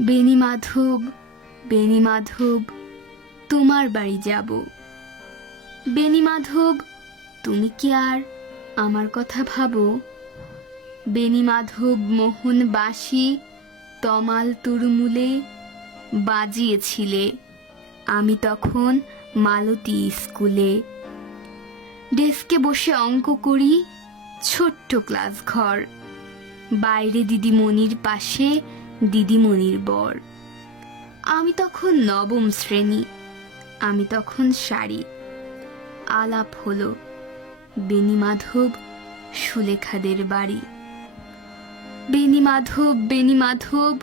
বেনি মাধব, বেনি মাধব, তোমার বাড়ি যাব। বেনি মাধব, তুমি কি আর আমার কথা ভাবো? বেনি মাধব মোহন বাঁশি তমাল তুরমুলে বাজিয়েছিলে, আমি তখন মালতী স্কুলে। ডেস্কে বসে অঙ্ক করি, ছোট্ট ক্লাস ঘর, বাইরে দিদিমণির পাশে দিদিমণির বর। আমি তখন নবম শ্রেণী, আমি তখন শাড়ি। আলাপ হলো বেনি মাধব সুলেখাদের বাড়ি। বেনি মাধব, বেনি মাধব,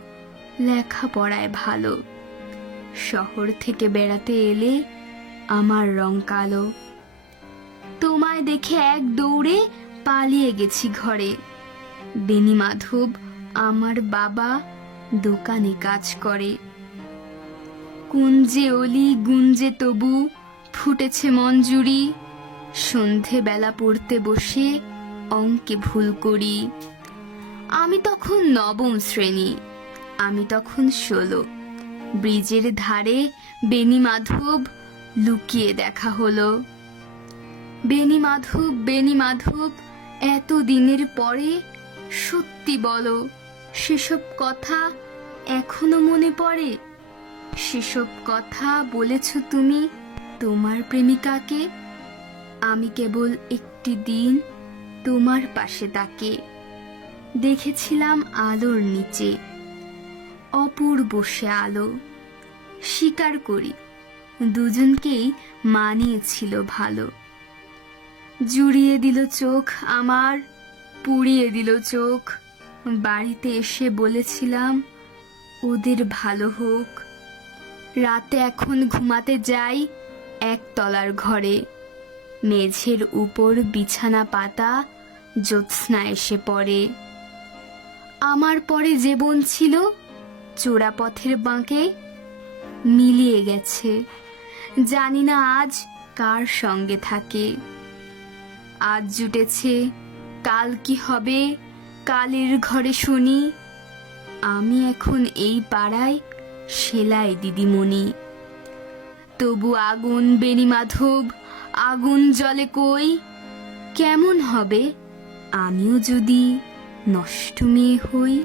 লেখাপড়ায় ভালো, শহর থেকে বেড়াতে এলে আমার রং কালো। তোমায় দেখে এক দৌড়ে পালিয়ে গেছি ঘরে। বেনি মাধব আমার বাবা দোকানে কাজ করে। কুঞ্জে অলি গুঞ্জে তবু ফুটেছে মঞ্জুরি, সন্ধেবেলা পড়তে বসে অঙ্কে ভুল করি। আমি তখন নবম শ্রেণী, আমি তখন 16। ব্রিজের ধারে বেনি মাধব লুকিয়ে দেখা হলো। বেনি মাধব, বেনি মাধব, এত দিনের পরে সত্যি বলো, সেসব কথা এখনো মনে পড়ে? সেসব কথা বলেছ তুমি তোমার প্রেমিকাকে? আমি কেবল একটি দিন তোমার পাশে তাকে দেখেছিলাম আলোর নিচে, অপূর্ব সে আলো। স্বীকার করি দুজনকেই মানিয়েছিল ভালো। জুড়িয়ে দিল চোখ আমার, পুড়িয়ে দিল চোখ। বাড়িতে এসে বলেছিলাম ওদের ভালো হোক। রাতে এখন ঘুমাতে যাই একতলার ঘরে, মেঝের উপর বিছানা পাতা, জ্যোৎস্না এসে পড়ে। আমার পরে যে বোন ছিল চোরা পথের বাঁকে, মিলিয়ে গেছে, জানি না আজ কার সঙ্গে থাকে। আজ জুটেছে, কাল কি হবে কালের ঘরে শুনি। আমি এখন এই পাড়ায় সেলাই দিদিমণি। তবু আগুন বেনি মাধব, আগুন জ্বলে কই। কেমন হবে আমিও যদি নষ্ট মেয়ে হই।